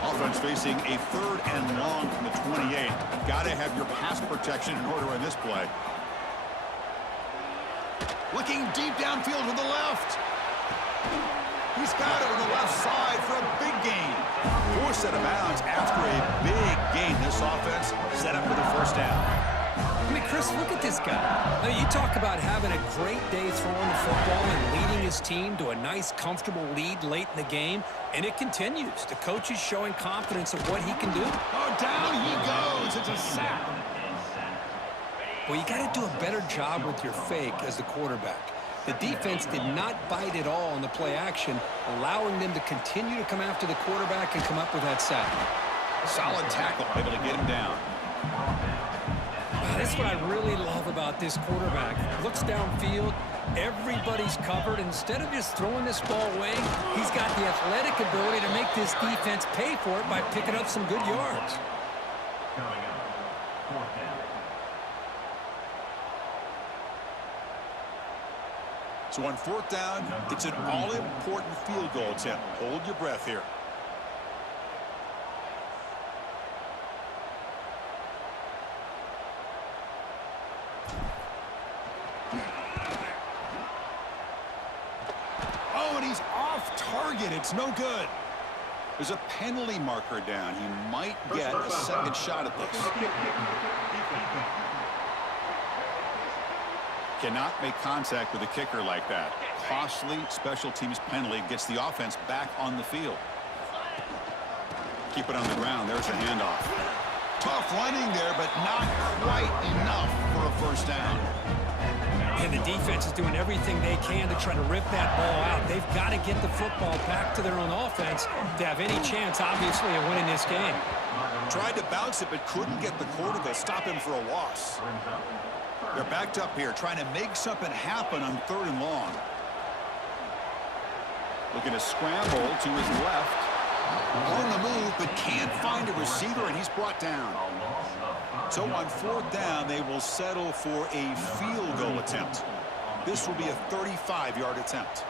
Offense facing a 3rd and long from the 28. Got to have your pass protection in order on this play. Looking deep downfield to the left. He's got it on the left side for a big gain. 4th set of bounds after a big gain. This offense set up for the 1st down. I mean, Chris, look at this guy. I mean, you talk about having a great day throwing the football and leading his team to a nice, comfortable lead late in the game, and it continues. The coach is showing confidence of what he can do. Oh, down he goes. It's a sack. Well, you got to do a better job with your fake as the quarterback. The defense did not bite at all in the play action, allowing them to continue to come after the quarterback and come up with that sack. Solid tackle, able to get him down. That's what I really love about this quarterback. Looks downfield, everybody's covered. Instead of just throwing this ball away, he's got the athletic ability to make this defense pay for it by picking up some good yards. So on 4th down, it's an all-important field goal attempt. Hold your breath here. Oh, and he's off target. It's no good. There's a penalty marker down. He might get a 2nd shot at this. Cannot make contact with a kicker like that. Costly special teams penalty gets the offense back on the field. Keep it on the ground. There's a handoff. Tough running there, but not quite enough for a 1st down. And the defense is doing everything they can to try to rip that ball out. They've got to get the football back to their own offense to have any chance, obviously, of winning this game. Tried to bounce it, but couldn't get the quarter to stop him for a loss. They're backed up here, trying to make something happen on 3rd and long. Looking to scramble to his left. On the move, but can't find a receiver, and he's brought down. So on 4th down, they will settle for a field goal attempt. This will be a 35-yard attempt.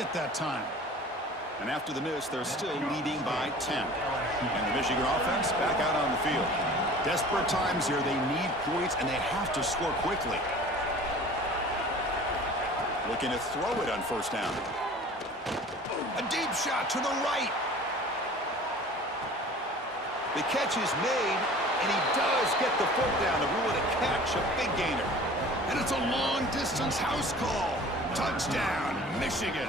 target that time. And after the miss, they're still leading by 10. And the Michigan offense back out on the field. Desperate times here. They need points, and they have to score quickly. Looking to throw it on first down. A deep shot to the right. The catch is made, and he does get the foot down to rule it a catch, a big gainer. And it's a long-distance house call. Touchdown, Michigan.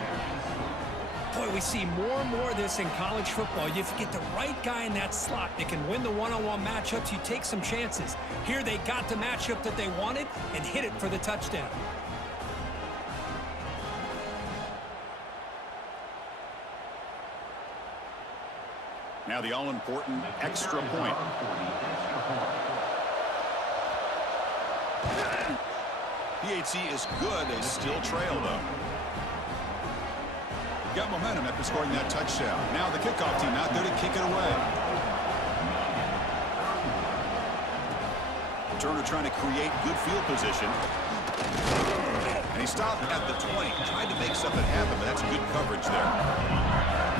Boy, we see more and more of this in college football. If you get the right guy in that slot that can win the one-on-one matchups, you take some chances. Here they got the matchup that they wanted and hit it for the touchdown. Now the all-important extra point. PHC is good. They still trail, though. Got momentum after scoring that touchdown. Now the kickoff team out there to kick it away. Turner trying to create good field position. And he stopped at the 20. Tried to make something happen, but that's good coverage there.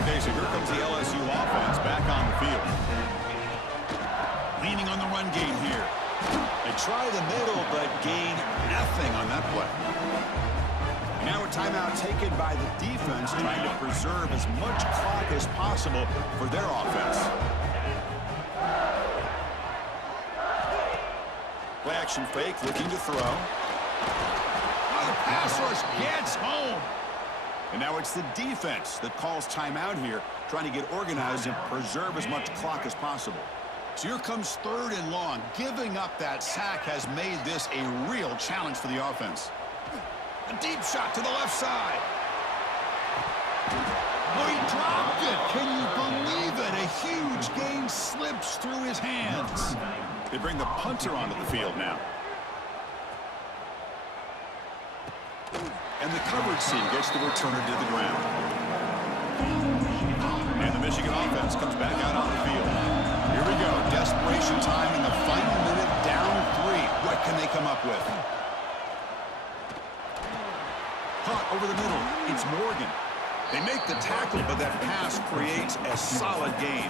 Okay, so here comes the LSU offense back on the field. Leaning on the run game here. They try the middle, but gain nothing on that play. Now a timeout taken by the defense, trying to preserve as much clock as possible for their offense. Play action fake, looking to throw. Oh, the pass rush gets home. And now it's the defense that calls timeout here, trying to get organized and preserve as much clock as possible. So here comes 3rd and long. Giving up that sack has made this a real challenge for the offense. A deep shot to the left side. Oh, he dropped it. Can you believe it? A huge gain slips through his hands. They bring the punter onto the field now. And the coverage team gets the returner to the ground. And the Michigan offense comes back out on the field. Here we go. Desperation time in the final minute, down 3. What can they come up with? Caught over the middle. It's Morgan. They make the tackle, but that pass creates a solid gain.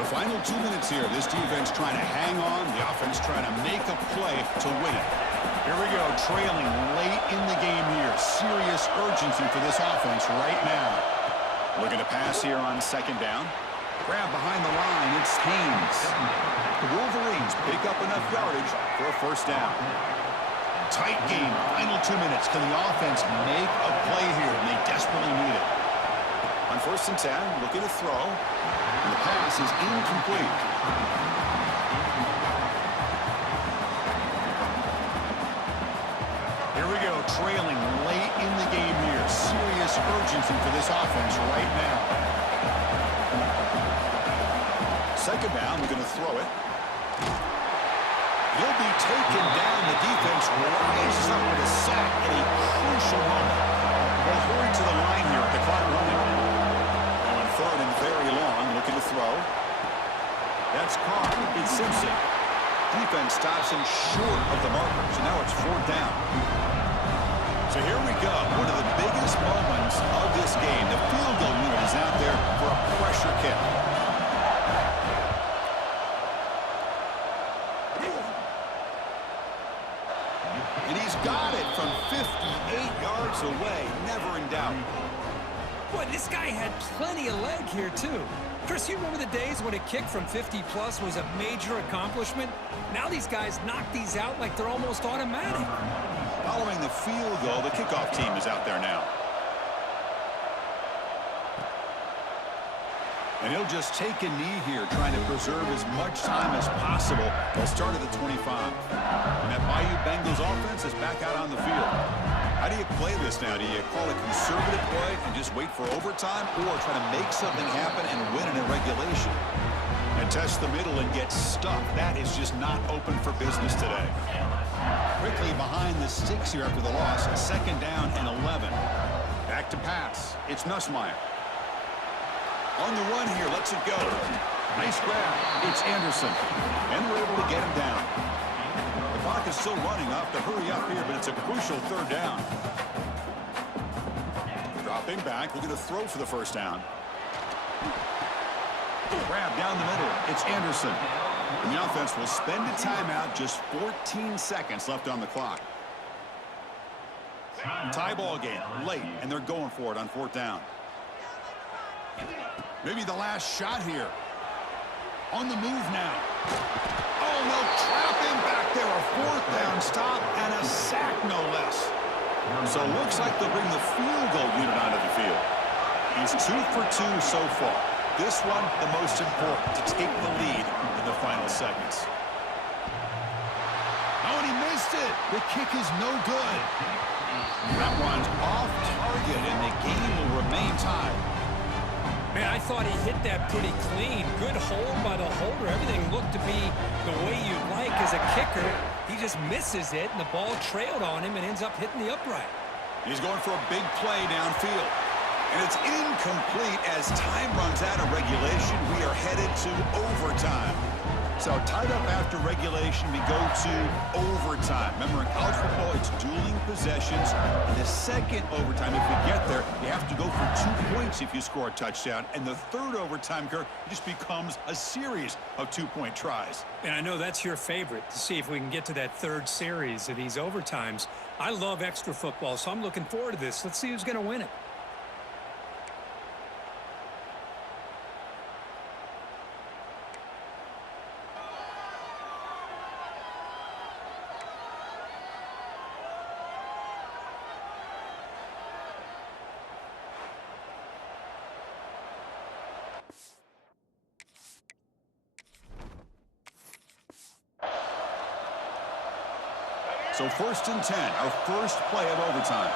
The final 2 minutes here. This defense trying to hang on. The offense trying to make a play to win it. Here we go. Trailing late in the game here. Serious urgency for this offense right now. Looking to pass here on 2nd down. Grab behind the line. It's Haynes. The Wolverines pick up enough yardage for a 1st down. Tight game, final 2 minutes. Can the offense make a play here? And they desperately need it. On 1st and 10, looking to throw. And the pass is incomplete. Here we go, trailing late in the game here. Serious urgency for this offense right now. 2nd down, we're going to throw it. He'll be taken down. The defense rises up with a sack at a crucial moment. They'll hurry to the line here at the clock running. Now on 3rd and very long, looking to throw. That's caught. It's Simpson. Defense stops him short of the marker, so now it's 4th down. So here we go. One of the biggest moments of this game. The field goal unit is out there for a pressure kick. And he's got it from 58 yards away. Never in doubt. Boy, this guy had plenty of leg here, too. Chris, you remember the days when a kick from 50-plus was a major accomplishment? Now these guys knock these out like they're almost automatic. Following the field goal, the kickoff team is out there now. And he'll just take a knee here, trying to preserve as much time as possible. They'll start at the 25. And that Bayou Bengals offense is back out on the field. How do you play this now? Do you call a conservative play and just wait for overtime, or try to make something happen and win it in regulation? And test the middle and get stuck. That is just not open for business today. Quickly behind the sticks here after the loss. 2nd down and 11. Back to pass. It's Nussmeier. On the run here, lets it go. Nice grab. It's Anderson. And we're able to get him down. The clock is still running. Off to hurry up here, but it's a crucial 3rd down. Drop Dropping back, looking to throw for the first down. Grab down the middle. It's Anderson. And the offense will spend a timeout. Just 14 seconds left on the clock. Tie ball game late, and they're going for it on fourth down. Maybe the last shot here. On the move now. Oh, they'll trap him back there. A fourth down stop and a sack, no less. So it looks like they'll bring the field goal unit onto the field. He's 2 for 2 so far. This one, the most important, to take the lead in the final seconds. Oh, and he missed it. The kick is no good. That one's off target, and the game will remain tied. Man, I thought he hit that pretty clean. Good hold by the holder. Everything looked to be the way you'd like as a kicker. He just misses it, and the ball trailed on him and ends up hitting the upright. He's going for a big play downfield. And it's incomplete as time runs out of regulation. We are headed to overtime. So tied up after regulation, we go to overtime. Remember, in college football, it's dueling possessions. In the second overtime, if we get there, you have to go for 2 points if you score a touchdown. And the third overtime, Kirk, just becomes a series of 2-point tries. And I know that's your favorite, to see if we can get to that third series of these overtimes. I love extra football, so I'm looking forward to this. Let's see who's going to win it. So 1st and 10, our first play of overtime.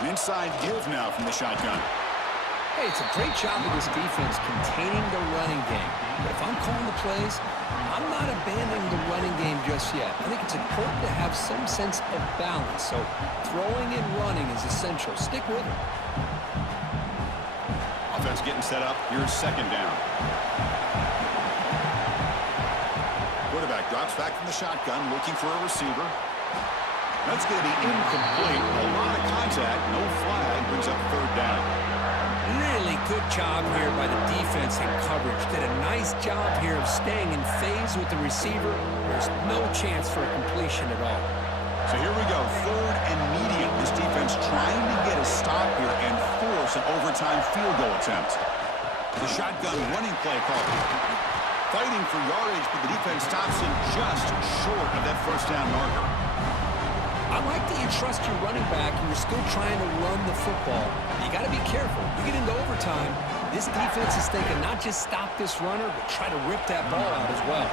An inside give now from the shotgun. Hey, it's a great job of this defense containing the running game. But if I'm calling the plays, I'm not abandoning the running game just yet. I think it's important to have some sense of balance. So throwing and running is essential. Stick with it. Offense getting set up. Here's second down. Quarterback drops back from the shotgun, looking for a receiver. That's going to be incomplete. A lot of contact, no flag, brings up third down. Really good job here by the defense in coverage. Did a nice job here of staying in phase with the receiver. There's no chance for a completion at all. So here we go, 3rd and medium. This defense trying to get a stop here and force an overtime field goal attempt. The shotgun running play call. Fighting for yardage, but the defense stops him just short of that first down marker. I like that you trust your running back and you're still trying to run the football. You got to be careful. You get into overtime, this defense is thinking not just stop this runner, but try to rip that ball out as well.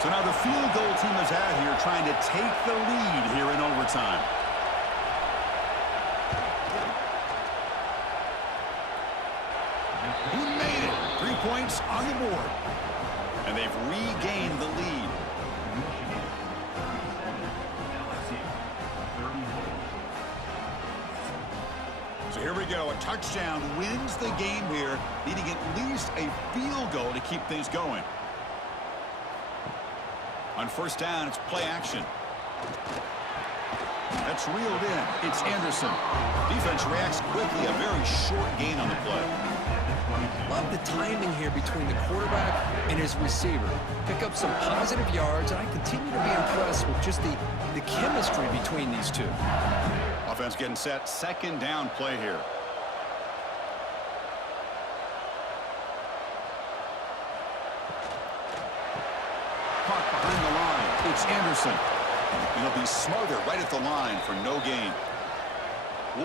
So now the field goal team is out here trying to take the lead here in overtime. He made it. 3 points on the board. And they've regained the lead. So here we go. A touchdown wins the game here, needing at least a field goal to keep things going. On first down, it's play action. That's reeled in. It's Anderson. Defense reacts quickly. A very short gain on the play. Love the timing here between the quarterback and his receiver. Pick up some positive yards, and I continue to be impressed with just the chemistry between these two. Offense getting set. Second down play here. Caught behind the line. It's Anderson. He'll be smothered right at the line for no gain.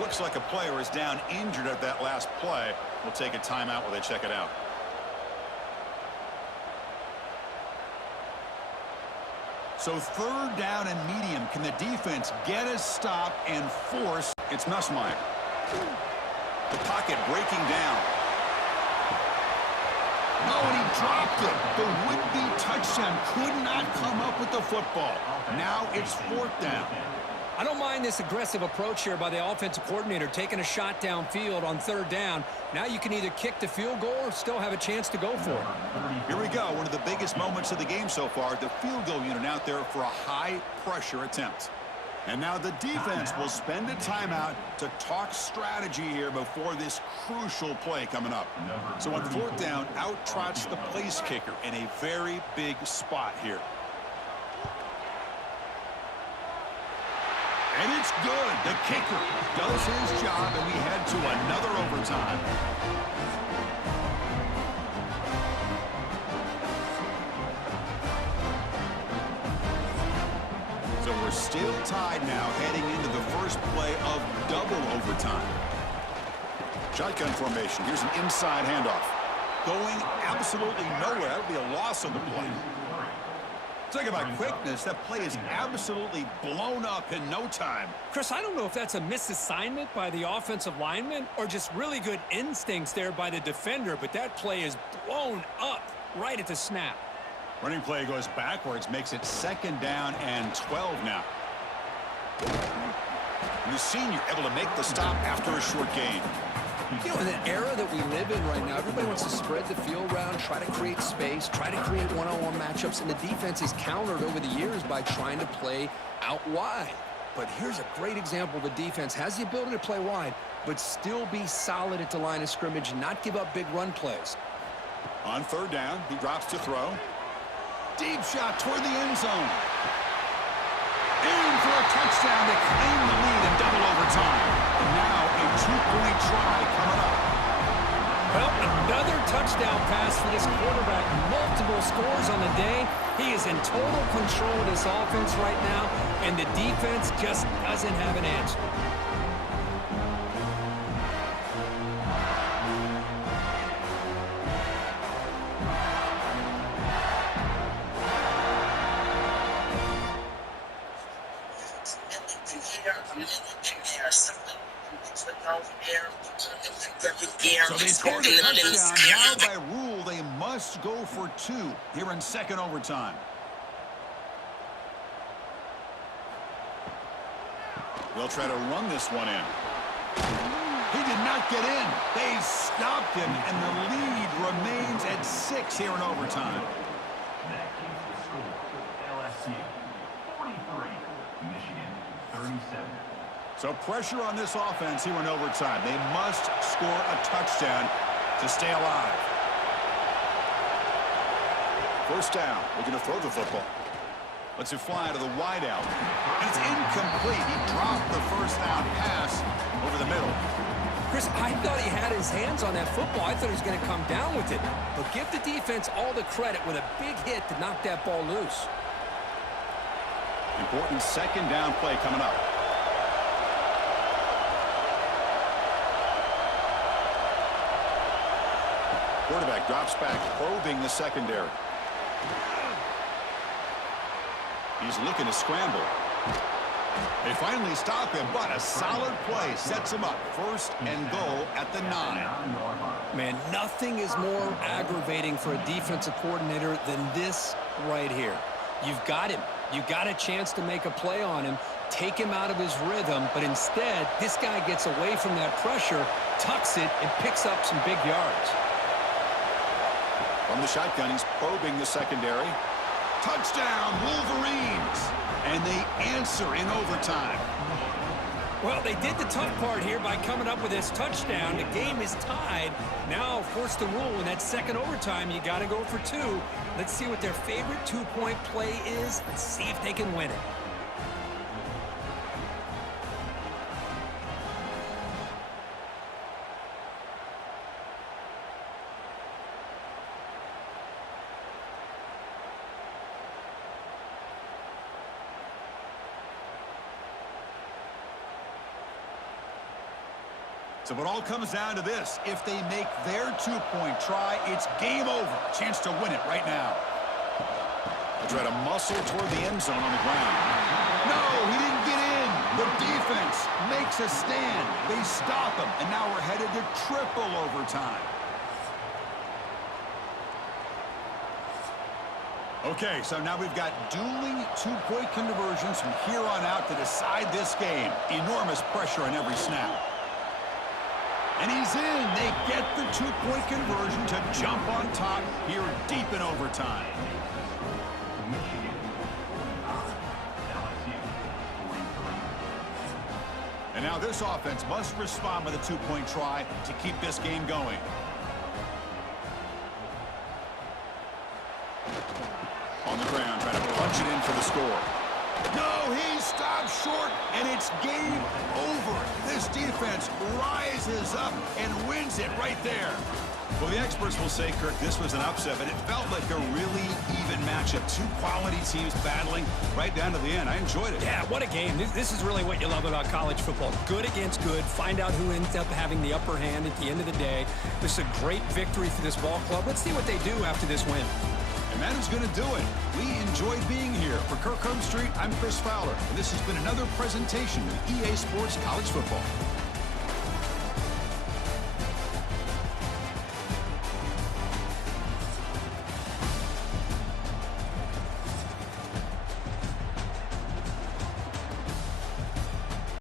Looks like a player is down injured at that last play. We'll take a timeout while they check it out. So 3rd down and medium. Can the defense get a stop and force? It's Nussmeier. The pocket breaking down. No, and he dropped it. The would-be touchdown could not come up with the football. Now it's 4th down. I don't mind this aggressive approach here by the offensive coordinator, taking a shot downfield on 3rd down. Now you can either kick the field goal or still have a chance to go for it. Here we go. One of the biggest moments of the game so far. The field goal unit out there for a high-pressure attempt. And now the defense will spend a timeout to talk strategy here before this crucial play coming up. So on 4th down, out trots the place kicker in a very big spot here. And it's good. The kicker does his job, and we head to another overtime. So we're still tied now, heading into the first play of double overtime. Shotgun formation. Here's an inside handoff. Going absolutely nowhere. That would be a loss on the play. Talk about quickness. That play is absolutely blown up in no time. Chris, I don't know if that's a misassignment by the offensive lineman or just really good instincts there by the defender, but that play is blown up right at the snap. Running play goes backwards, makes it 2nd down and 12 now. The senior able to make the stop after a short gain. You know, in the era that we live in right now, everybody wants to spread the field around, try to create space, try to create one-on-one matchups, and the defense is countered over the years by trying to play out wide. But here's a great example. The defense has the ability to play wide, but still be solid at the line of scrimmage and not give up big run plays. On 3rd down, he drops to throw. Deep shot toward the end zone. In for a touchdown to claim the lead in double overtime. And now a 2-point try coming up. Well, another touchdown pass for this quarterback. Multiple scores on the day. He is in total control of this offense right now, and the defense just doesn't have an answer. So they scored a touchdown. Now by rule, they must go for 2 here in 2nd overtime. They'll try to run this one in. He did not get in. They stopped him, and the lead remains at 6 here in overtime. That keeps the score. LSU 43, Michigan 37. So pressure on this offense here in overtime. They must score a touchdown to stay alive. 1st down. Looking to throw the football. Lets it fly to the wideout. And it's incomplete. He dropped the 1st down pass over the middle. Chris, I thought he had his hands on that football. I thought he was going to come down with it. But give the defense all the credit with a big hit to knock that ball loose. Important 2nd down play coming up. Quarterback drops back, probing the secondary. He's looking to scramble. They finally stop him, but a solid play sets him up. 1st and goal at the 9. Man, nothing is more aggravating for a defensive coordinator than this right here. You've got him. You've got a chance to make a play on him, take him out of his rhythm, but instead, this guy gets away from that pressure, tucks it, and picks up some big yards. From the shotgun, he's probing the secondary. Touchdown, Wolverines! And they answer in overtime. Well, they did the tough part here by coming up with this touchdown. The game is tied. Now, of course, the rule in that 2nd overtime, you got to go for 2. Let's see what their favorite 2-point play is and see if they can win it. So it all comes down to this. If they make their 2-point try, it's game over. Chance to win it right now. They try to muscle toward the end zone on the ground. No, he didn't get in. The defense makes a stand. They stop him, and now we're headed to triple overtime. Okay, so now we've got dueling two-point conversions from here on out to decide this game. Enormous pressure on every snap. And he's in. They get the two-point conversion to jump on top here deep in overtime. And now this offense must respond with a two-point try to keep this game going. On the ground, trying to punch it in for the score. No, he stopped short, and it's game over. This defense rises up and wins it right there. Well, the experts will say, Kirk, this was an upset, but it felt like a really even matchup. Two quality teams battling right down to the end. I enjoyed it. Yeah, what a game. This is really what you love about college football. Good against good. Find out who ends up having the upper hand at the end of the day. This is a great victory for this ball club. Let's see what they do after this win. And that is going to do it. We enjoyed being here. For Kirk Street, I'm Chris Fowler, and this has been another presentation of EA Sports College Football.